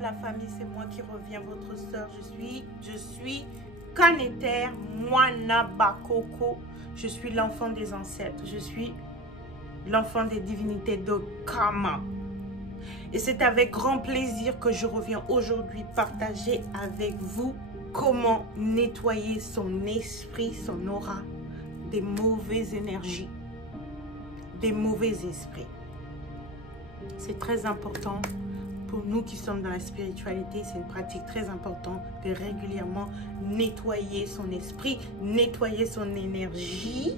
la famille, c'est moi qui reviens, votre soeur. Je suis Kaneter Mwana Bakoko. Je suis l'enfant des ancêtres. Je suis l'enfant des divinités de Kama. Et c'est avec grand plaisir que je reviens aujourd'hui partager avec vous comment nettoyer son esprit, son aura des mauvaises énergies, des mauvais esprits. C'est très important pour nous qui sommes dans la spiritualité, c'est une pratique très importante de régulièrement nettoyer son esprit, nettoyer son énergie,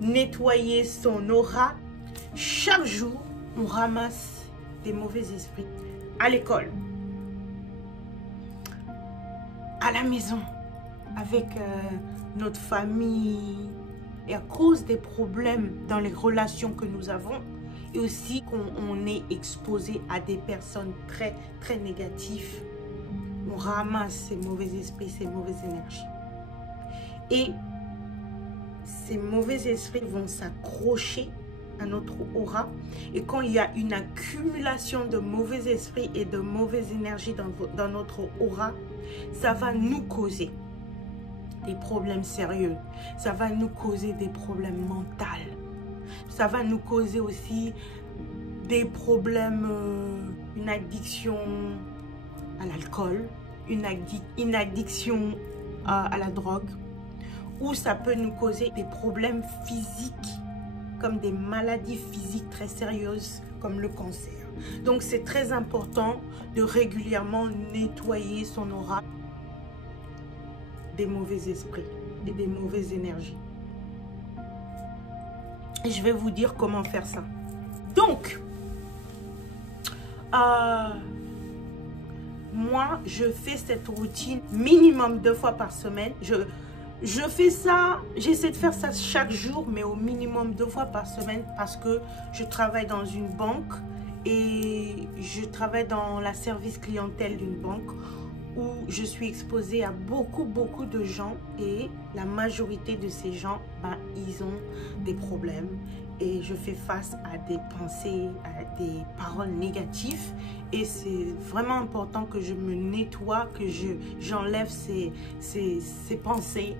nettoyer son aura. Chaque jour, on ramasse des mauvais esprits à l'école, à la maison, avec notre famille, et à cause des problèmes dans les relations que nous avons, et aussi qu'on est exposé à des personnes très négatives, on ramasse ces mauvais esprits, ces mauvaises énergies. Et ces mauvais esprits vont s'accrocher à notre aura. Et quand il y a une accumulation de mauvais esprits et de mauvaises énergies dans notre aura, ça va nous causer des problèmes sérieux. Ça va nous causer des problèmes mentaux. Ça va nous causer aussi des problèmes, une addiction à l'alcool, une addiction à la drogue, ou ça peut nous causer des problèmes physiques, comme des maladies physiques très sérieuses, comme le cancer. Donc c'est très important de régulièrement nettoyer son aura des mauvais esprits et des mauvaises énergies. Et je vais vous dire comment faire ça. Donc, moi, je fais cette routine minimum 2 fois par semaine. Je fais ça, j'essaie de faire ça chaque jour, mais au minimum 2 fois par semaine parce que je travaille dans une banque et je travaille dans la service clientèle d'une banque où je suis exposée à beaucoup de gens et la majorité de ces gens, ils ont des problèmes et je fais face à des pensées, à des paroles négatives et c'est vraiment important que je me nettoie, que j'enlève ces pensées,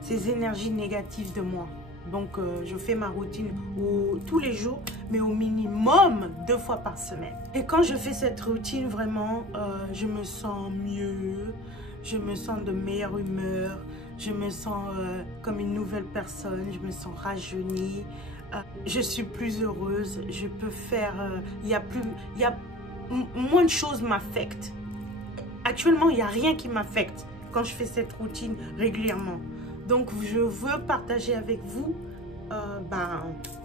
ces énergies négatives de moi. Donc, je fais ma routine tous les jours, mais au minimum 2 fois par semaine. Et quand je fais cette routine, vraiment, je me sens mieux, je me sens de meilleure humeur, je me sens comme une nouvelle personne, je me sens rajeunie, je suis plus heureuse, je peux faire, moins de choses m'affectent. Actuellement, il n'y a rien qui m'affecte quand je fais cette routine régulièrement. Donc, je veux partager avec vous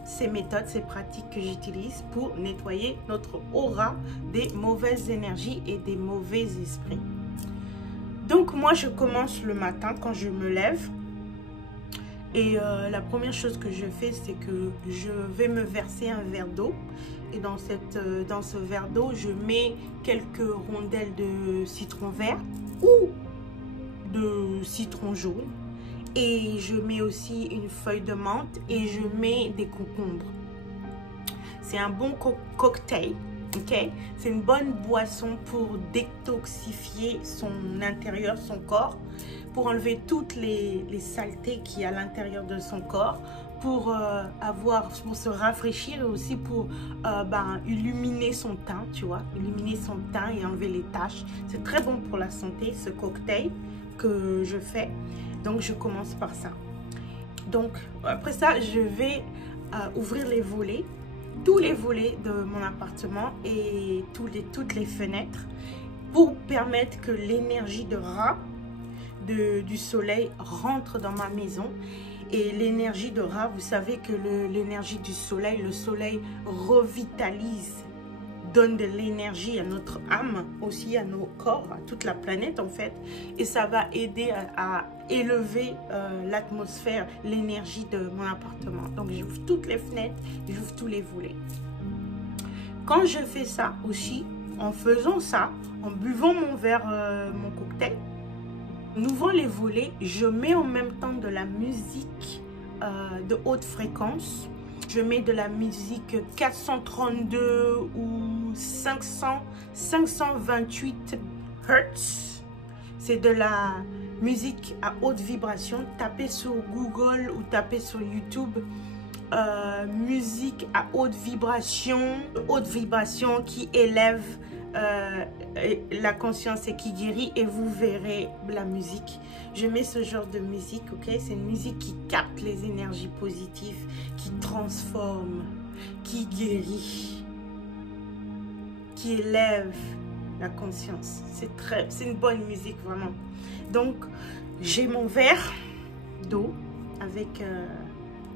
ces méthodes, ces pratiques que j'utilise pour nettoyer notre aura des mauvaises énergies et des mauvais esprits. Donc, moi, je commence le matin quand je me lève. Et la première chose que je fais, c'est que je vais me verser un verre d'eau. Et dans ce verre d'eau, je mets quelques rondelles de citron vert ou de citron jaune. Et je mets aussi une feuille de menthe et je mets des concombres. C'est un bon cocktail, ok? C'est une bonne boisson pour détoxifier son intérieur, son corps, pour enlever toutes les saletés qu'il y a à l'intérieur de son corps, pour se rafraîchir et aussi pour illuminer son teint, tu vois, illuminer son teint et enlever les taches. C'est très bon pour la santé, ce cocktail que je fais. Donc, je commence par ça. Donc, après ça, je vais ouvrir les volets, tous les volets de mon appartement et toutes les fenêtres pour permettre que l'énergie de Ra, du soleil, rentre dans ma maison. Et l'énergie de Ra, vous savez que l'énergie du soleil, le soleil revitalise, donne de l'énergie à notre âme, aussi à nos corps, à toute la planète en fait. Et ça va aider à élever l'atmosphère, l'énergie de mon appartement. Donc j'ouvre toutes les fenêtres, j'ouvre tous les volets. Quand je fais ça aussi, en faisant ça, en buvant mon verre, mon cocktail, en ouvrant les volets, je mets en même temps de la musique de haute fréquence. Je mets de la musique 432 ou 528 Hertz. C'est de la musique à haute vibration. Tapez sur Google ou tapez sur YouTube musique à haute vibration qui élève la conscience et qui guérit, et vous verrez la musique. Je mets ce genre de musique, ok? C'est une musique qui capte les énergies positives, qui transforme, qui guérit, qui élève la conscience. C'est une bonne musique, vraiment. Donc, j'ai mon verre d'eau avec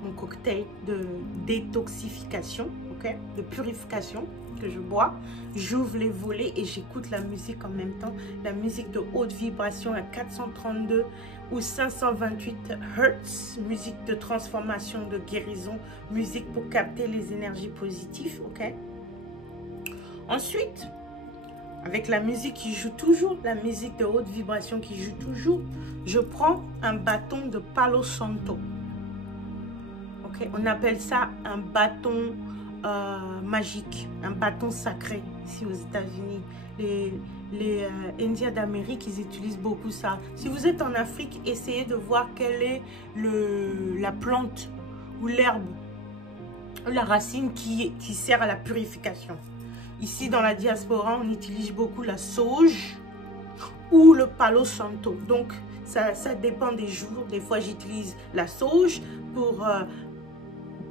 mon cocktail de détoxification, ok, de purification que je bois. J'ouvre les volets et j'écoute la musique en même temps. La musique de haute vibration à 432 ou 528 Hertz. Musique de transformation, de guérison. Musique pour capter les énergies positives, ok. Ensuite, avec la musique qui joue toujours, la musique de haute vibration qui joue toujours, je prends un bâton de Palo Santo. Okay. On appelle ça un bâton magique, un bâton sacré ici aux États-Unis. Les Indiens d'Amérique, ils utilisent beaucoup ça. Si vous êtes en Afrique, essayez de voir quelle est la plante ou l'herbe, la racine qui sert à la purification. Ici, dans la diaspora, on utilise beaucoup la sauge ou le Palo Santo. Donc, ça dépend des jours. Des fois, j'utilise la sauge pour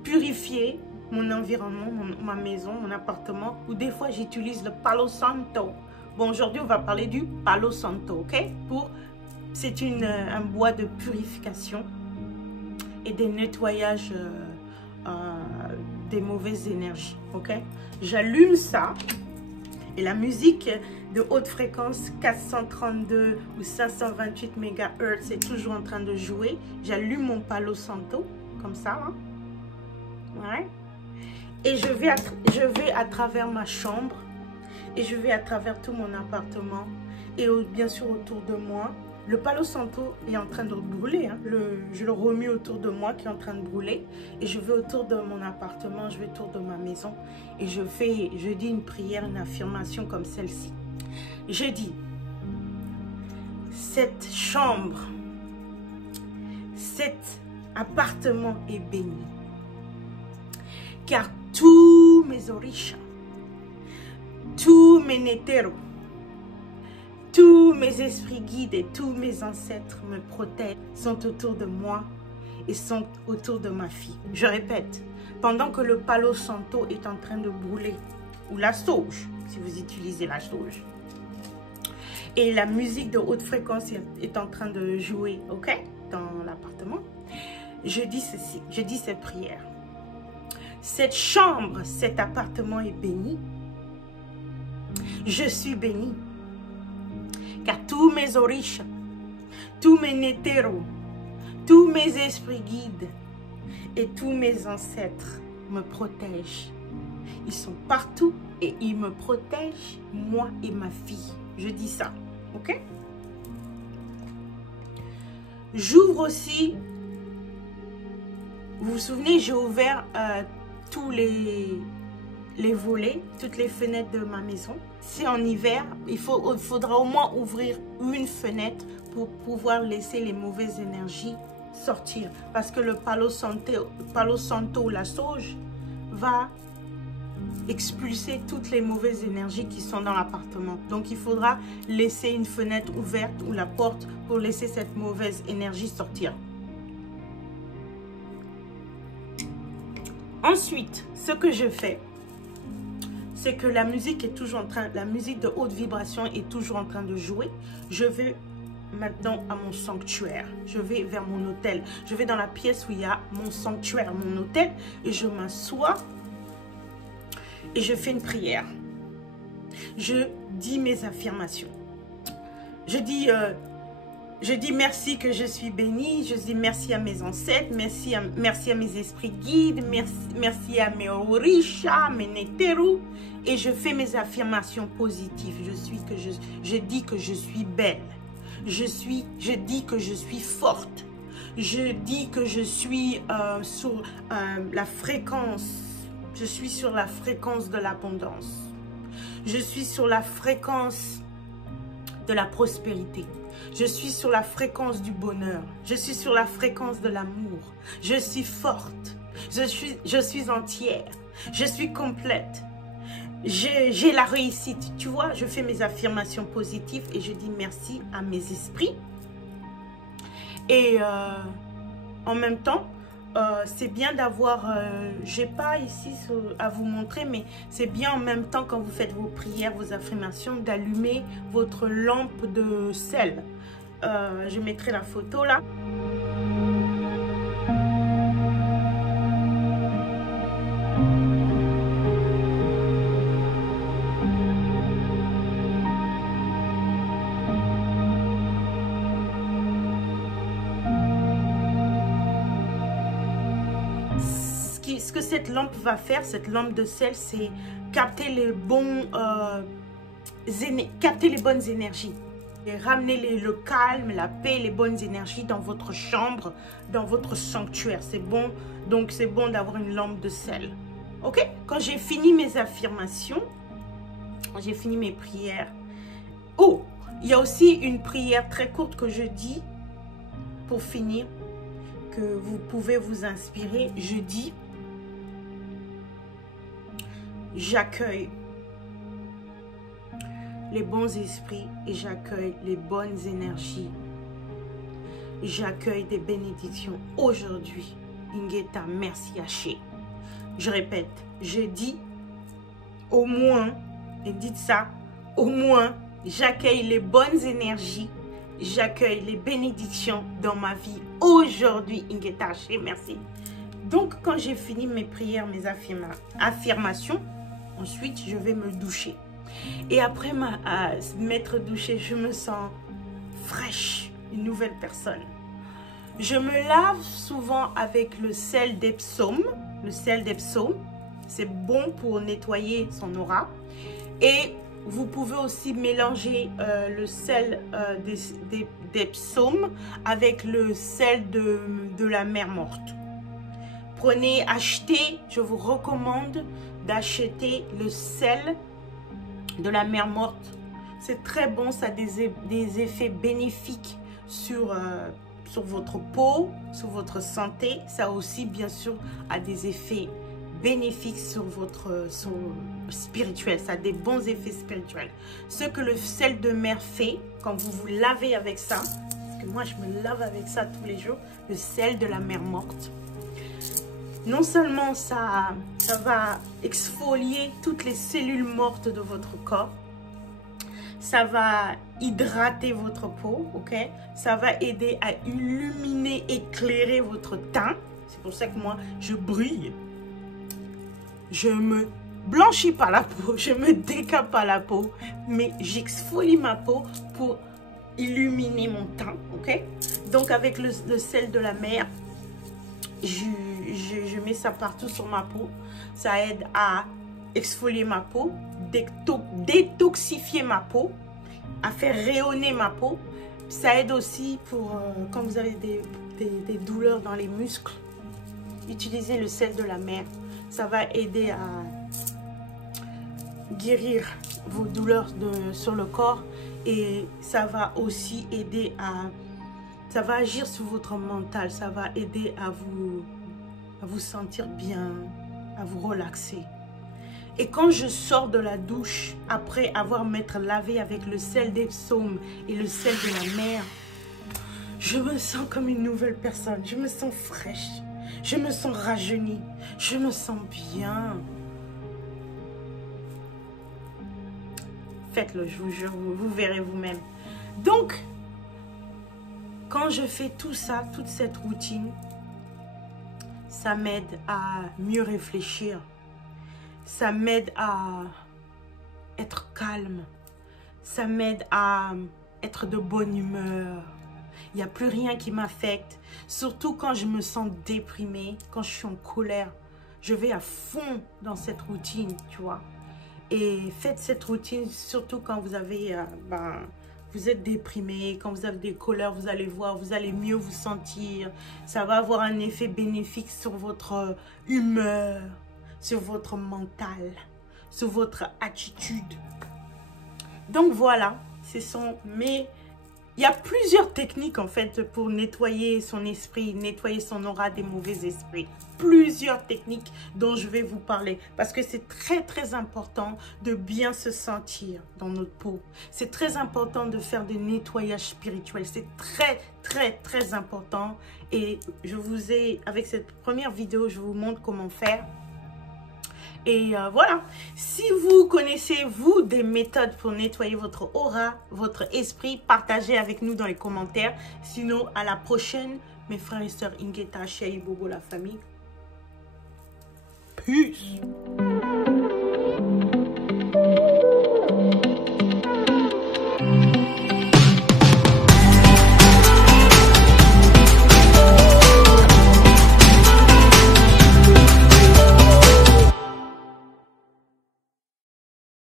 purifier mon environnement, ma maison, mon appartement. Ou des fois, j'utilise le Palo Santo. Bon, aujourd'hui, on va parler du Palo Santo, ok? C'est un bois de purification et des nettoyages des mauvaises énergies, ok? J'allume ça et la musique de haute fréquence 432 ou 528 MHz est toujours en train de jouer. J'allume mon Palo Santo comme ça, hein? Ouais. Et je vais à travers ma chambre et je vais à travers tout mon appartement et bien sûr autour de moi. Le Palo Santo est en train de brûler, hein. Je le remue autour de moi qui est en train de brûler. Et je vais autour de mon appartement, je vais autour de ma maison. Et je dis une prière, une affirmation comme celle-ci. Je dis, cette chambre, cet appartement est béni. Car tous mes orishas, tous mes néteros, tous mes esprits guides et tous mes ancêtres me protègent, sont autour de moi et sont autour de ma fille. Je répète, pendant que le Palo Santo est en train de brûler, ou la sauge, si vous utilisez la sauge, et la musique de haute fréquence est en train de jouer, ok, dans l'appartement, je dis ceci, je dis cette prière. Cette chambre, cet appartement est béni. Je suis béni. Car tous mes orishas, tous mes néteros, tous mes esprits guides et tous mes ancêtres me protègent. Ils sont partout et ils me protègent, moi et ma fille. Je dis ça, ok? J'ouvre aussi, vous vous souvenez, j'ai ouvert tous les volets, toutes les fenêtres de ma maison. Si en hiver, il faudra au moins ouvrir une fenêtre pour pouvoir laisser les mauvaises énergies sortir. Parce que le Palo Santo, la sauge, va expulser toutes les mauvaises énergies qui sont dans l'appartement. Donc il faudra laisser une fenêtre ouverte ou la porte pour laisser cette mauvaise énergie sortir. Ensuite, ce que je fais, c'est que la musique est toujours la musique de haute vibration est toujours en train de jouer. Je vais maintenant à mon sanctuaire. Je vais vers mon hôtel. Je vais dans la pièce où il y a mon sanctuaire, mon hôtel, et je m'assois et je fais une prière. Je dis mes affirmations. Je dis merci que je suis bénie. Je dis merci à mes ancêtres. Merci à mes esprits guides. Merci à mes orishas, mes néteros. Et je fais mes affirmations positives. Je dis que je suis belle. Je dis que je suis forte. Je dis que je suis sur la fréquence. Je suis sur la fréquence de l'abondance. Je suis sur la fréquence de la prospérité. Je suis sur la fréquence du bonheur. Je suis sur la fréquence de l'amour. Je suis forte. Je suis entière. Je suis complète. J'ai la réussite. Tu vois, je fais mes affirmations positives et je dis merci à mes esprits. Et en même temps, c'est bien d'avoir, j'ai pas ici à vous montrer, mais c'est bien en même temps quand vous faites vos prières, vos affirmations, d'allumer votre lampe de sel. Je mettrai la photo là. Ce que cette lampe va faire, cette lampe de sel, c'est capter les bonnes énergies. Et ramener le calme, la paix, les bonnes énergies dans votre chambre, dans votre sanctuaire. C'est bon, donc c'est bon d'avoir une lampe de sel. Ok? Quand j'ai fini mes affirmations, j'ai fini mes prières. Oh, il y a aussi une prière très courte que je dis pour finir, que vous pouvez vous inspirer. Je dis, j'accueille les bons esprits et j'accueille les bonnes énergies. J'accueille des bénédictions aujourd'hui. Ingeta, merci Haché. Je répète, je dis au moins, et dites ça, au moins, j'accueille les bonnes énergies, j'accueille les bénédictions dans ma vie aujourd'hui. Ingeta Haché, merci. Donc, quand j'ai fini mes prières, mes affirmations, ensuite, je vais me doucher. Et après m'être douchée, je me sens fraîche, une nouvelle personne. Je me lave souvent avec le sel d'Epsom. Le sel d'Epsom, c'est bon pour nettoyer son aura. Et vous pouvez aussi mélanger le sel d'Epsom avec le sel de la mer morte. Achetez, je vous recommande d'acheter le sel de la mer morte. C'est très bon, ça a des effets bénéfiques sur votre peau, sur votre santé. Ça aussi, bien sûr, a des effets bénéfiques sur votre spirituel. Ça a des bons effets spirituels. Ce que le sel de mer fait, quand vous vous lavez avec ça, parce que moi, je me lave avec ça tous les jours, le sel de la mer morte. Non seulement ça va exfolier toutes les cellules mortes de votre corps, ça va hydrater votre peau, ok? Ça va aider à illuminer, éclairer votre teint. C'est pour ça que moi, je brille. Je me blanchis pas la peau, je me décape pas la peau, mais j'exfolie ma peau pour illuminer mon teint, ok? Donc avec le sel de la mer, je mets ça partout sur ma peau. Ça aide à exfolier ma peau, détoxifier ma peau, à faire rayonner ma peau. Ça aide aussi pour quand vous avez des douleurs dans les muscles. Utilisez le sel de la mer. Ça va aider à guérir vos douleurs sur le corps. Et ça va aussi aider à... Ça va agir sur votre mental. Ça va aider à vous sentir bien, à vous relaxer. Et quand je sors de la douche, après avoir m'être lavé avec le sel d'Epsom et le sel de la mer, je me sens comme une nouvelle personne. Je me sens fraîche. Je me sens rajeunie. Je me sens bien. Faites-le, je vous jure, vous verrez vous-même. Donc, quand je fais tout ça, toute cette routine, ça m'aide à mieux réfléchir. Ça m'aide à être calme. Ça m'aide à être de bonne humeur. Il n'y a plus rien qui m'affecte. Surtout quand je me sens déprimée, quand je suis en colère. Je vais à fond dans cette routine, tu vois. Et faites cette routine surtout quand vous avez... vous êtes déprimé, quand vous avez des colères, vous allez voir, vous allez mieux vous sentir. Ça va avoir un effet bénéfique sur votre humeur, sur votre mental, sur votre attitude. Donc voilà, ce sont mes... Il y a plusieurs techniques en fait pour nettoyer son esprit, nettoyer son aura des mauvais esprits. Plusieurs techniques dont je vais vous parler parce que c'est très important de bien se sentir dans notre peau. C'est très important de faire des nettoyages spirituels. C'est très important et je vous ai, avec cette première vidéo, je vous montre comment faire. Et voilà, si vous connaissez, vous, des méthodes pour nettoyer votre aura, votre esprit, partagez avec nous dans les commentaires. Sinon, à la prochaine, mes frères et sœurs Ingeta, Chéri, Bobo, la famille. Peace!